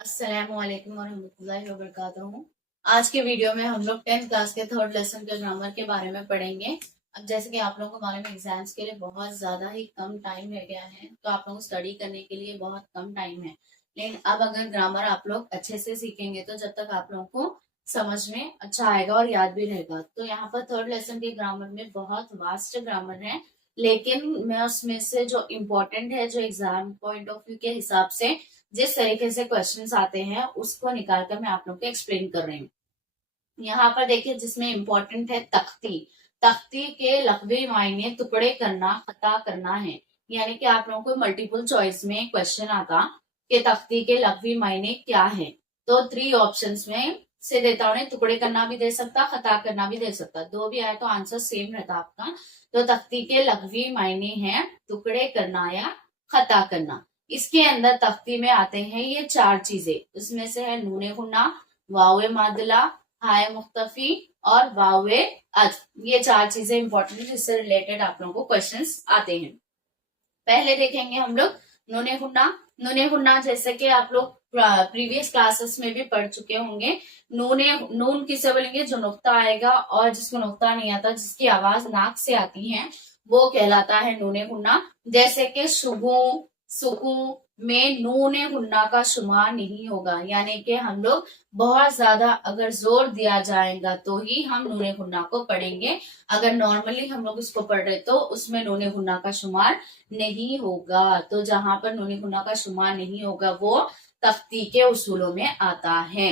अस्सलामुअलैकुम वरहमतुल्लाहि वबरकातुहू। आज के वीडियो में हम लोग 10th क्लास के थर्ड लेसन के ग्रामर के बारे में पढ़ेंगे। अब जैसे कि आप लोगों को मालूम है एग्जाम्स के लिए बहुत ज्यादा ही कम टाइम रह गया है, तो आप लोगों को स्टडी करने के लिए बहुत कम टाइम है। लेकिन अब अगर ग्रामर आप लोग अच्छे से सीखेंगे तो जब तक आप लोगों को समझ में अच्छा आएगा और याद भी रहेगा। तो यहाँ पर थर्ड लेसन के ग्रामर में बहुत वास्ट ग्रामर है, लेकिन मैं उसमें से जो इम्पोर्टेंट है, जो एग्जाम पॉइंट ऑफ व्यू के हिसाब से जिस तरीके से क्वेश्चंस आते हैं उसको निकालकर मैं आप लोग को एक्सप्लेन कर रही हूँ। यहाँ पर देखिए, जिसमें इम्पोर्टेंट है तख्ती। तख्ती के लफ्जी मायने टुकड़े करना, खता करना है। यानी कि आप लोगों को मल्टीपल चॉइस में क्वेश्चन आता कि तख्ती के लफ्जी मायने क्या है, तो 3 ऑप्शंस में से देता हूँ। टुकड़े करना भी दे सकता, खता करना भी दे सकता, दो भी आए तो आंसर सेम रहता आपका। तो तख्ती के लफ्जी मायने हैं टुकड़े करना या खता करना। इसके अंदर तख्ती में आते हैं ये 4 चीजें। उसमें से है नूने गुन्ना, वावे मादला, हाय मुख्तफी और वावे अज। ये 4 चीजें इंपॉर्टेंट है जिससे रिलेटेड आप लोगों को क्वेश्चंस आते हैं। पहले देखेंगे हम लोग नूने गुन्ना। नूने गुन्ना जैसे कि आप लोग प्रीवियस क्लासेस में भी पढ़ चुके होंगे। नून किसे बोलेंगे? जो नुक्ता आएगा, और जिसको नुक्ता नहीं आता, जिसकी आवाज नाक से आती है, वो कहलाता है नूने गुन्ना। जैसे कि शुगु, सुकू में नूने गुन्ना का शुमार नहीं होगा। यानी कि हम लोग बहुत ज्यादा अगर जोर दिया जाएगा तो ही हम नूने गुन्ना को पढ़ेंगे। अगर नॉर्मली हम लोग इसको पढ़ रहे तो उसमें नूने गुन्ना का शुमार नहीं होगा। तो जहां पर नूने गुन्ना का शुमार नहीं होगा वो तख्ती के उसूलों में आता है।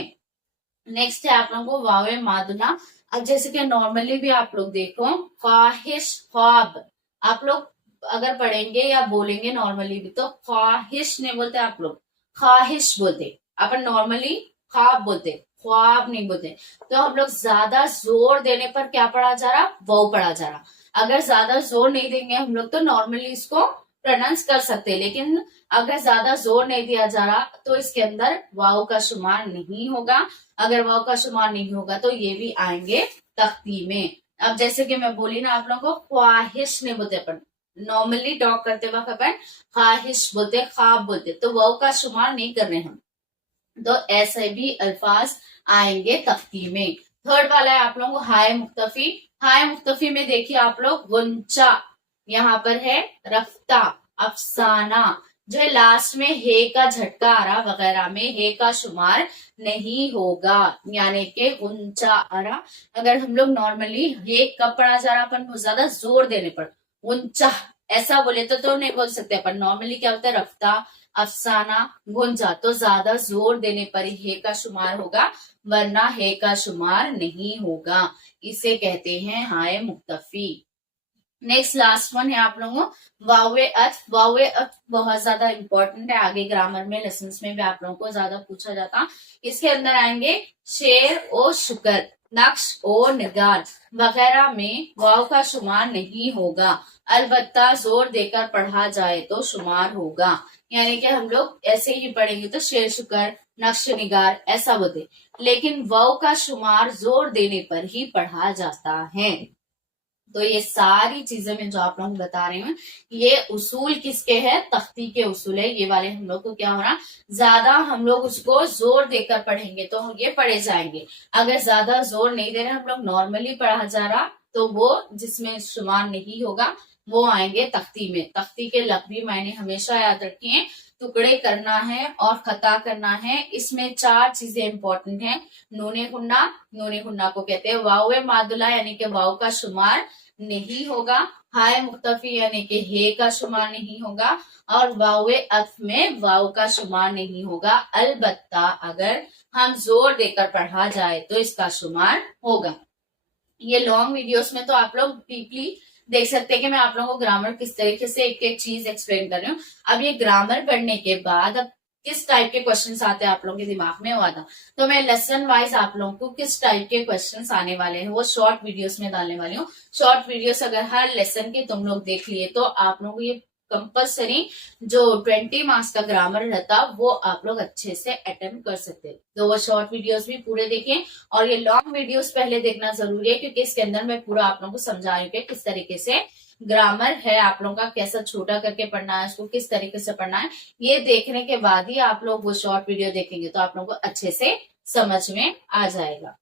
नेक्स्ट है आप लोगों को वावे मादुना। अब जैसे कि नॉर्मली भी आप लोग देखो, ख्वाहिश, ख्वाब, आप लोग अगर पढ़ेंगे या बोलेंगे नॉर्मली भी तो ख्वाहिश नहीं बोलते, आप लोग ख्वाहिश बोलते। अपन नॉर्मली ख्वाब बोलते, ख्वाब नहीं बोलते। तो हम लोग ज्यादा जोर देने पर क्या पढ़ा जा रहा? वो पढ़ा जा रहा। अगर ज्यादा जोर नहीं देंगे हम लोग तो नॉर्मली इसको प्रोनाउंस कर सकते, लेकिन अगर ज्यादा जोर नहीं दिया जा रहा तो इसके अंदर वाव का शुमार नहीं होगा। अगर वाव का शुमार नहीं होगा तो ये भी आएंगे तख्ती में। अब जैसे कि मैं बोली ना आप लोगों को, ख्वाहिश नहीं बोलते अपन, नॉर्मली टॉक करते वक्त अपन ख्वाहिश बोलते, ख्वाब बोलते, तो वाव का शुमार नहीं कर रहे हम। तो ऐसे भी अल्फाज आएंगे तख्ती में। थर्ड वाला है आप लोगों को हाय मुख्तफी। हाय मुख्तफी में देखिए आप लोग, गुंचा, यहाँ पर है रफ्ता, अफसाना, जो है लास्ट में हे का झटका आ रहा वगैरह में हे का शुमार नहीं होगा। यानी कि गुंचा आ रहा, अगर हम लोग नॉर्मली हे कब पढ़ा जा रहा अपन को ज्यादा जोर देने पर, गुंचा ऐसा बोले तो नहीं बोल सकते अपन। नॉर्मली क्या होता है? रफ्ता, अफसाना, गुंजा, तो ज्यादा जोर देने पर ही हे का शुमार होगा, वरना हे का शुमार नहीं होगा। इसे कहते हैं हाय मुख्तफी। नेक्स्ट लास्ट वन है आप लोगों को वावे अत। वावे अत बहुत ज्यादा इंपॉर्टेंट है, आगे ग्रामर में लेसन में भी आप लोगों को ज्यादा पूछा जाता। इसके अंदर आएंगे शेर ओ शुकर, नक्श ओ निगार वगैरह में वाव का शुमार नहीं होगा, अलबत्ता जोर देकर पढ़ा जाए तो शुमार होगा। यानी कि हम लोग ऐसे ही पढ़ेंगे तो शेर शुकर, नक्श निगार ऐसा बोलते, लेकिन वाव का शुमार जोर देने पर ही पढ़ा जाता है। तो ये सारी चीजें मैं जो आप लोगों को बता रही हूँ, ये उसूल किसके हैं? तख्ती के उसूल है। ये वाले हम लोग को क्या हो रहा, ज्यादा हम लोग उसको जोर देकर पढ़ेंगे तो हम ये पढ़े जाएंगे। अगर ज्यादा जोर नहीं दे रहे, हम लोग नॉर्मली पढ़ा जा रहा, तो वो जिसमें शुमार नहीं होगा वो आएंगे तख्ती में। तख्ती के लफ्जी मायने हमेशा याद रखिए, टुकड़े करना है और खता करना है। इसमें 4 चीजें इंपॉर्टेंट हैं। नूने गुन्ना, नूने गुन्ना को कहते हैं वावे मादुला, यानी कि वाव का शुमार नहीं होगा। हाय मुख्तफी यानी कि हे का शुमार नहीं होगा, और वावे अफ में वाव का शुमार नहीं होगा, अलबत्ता अगर हम जोर देकर पढ़ा जाए तो इसका शुमार होगा। ये लॉन्ग वीडियोस में तो आप लोग डीपली देख सकते हैं कि मैं आप लोगों को ग्रामर किस तरीके से एक एक चीज एक्सप्लेन कर रही हूँ। अब ये ग्रामर पढ़ने के बाद अब किस टाइप के क्वेश्चंस आते हैं आप लोगों के दिमाग में हुआ था, तो मैं लेसन वाइज आप लोगों को किस टाइप के क्वेश्चंस आने वाले हैं वो शॉर्ट वीडियोस में डालने वाली हूँ। शॉर्ट वीडियोस अगर हर लेसन के तुम लोग देख लिए तो आप लोगों को ये कंपल्सरी जो 20 मार्क्स का ग्रामर रहता वो आप लोग अच्छे से अटेम्प्ट कर सकते हैं। तो वो शॉर्ट वीडियोस भी पूरे देखें, और ये लॉन्ग वीडियोस पहले देखना जरूरी है, क्योंकि इसके अंदर मैं पूरा आप लोगों को समझा रही हूँ कि किस तरीके से ग्रामर है आप लोगों का कैसा छोटा करके पढ़ना है, उसको किस तरीके से पढ़ना है, ये देखने के बाद ही आप लोग वो शॉर्ट वीडियो देखेंगे तो आप लोगों को अच्छे से समझ में आ जाएगा।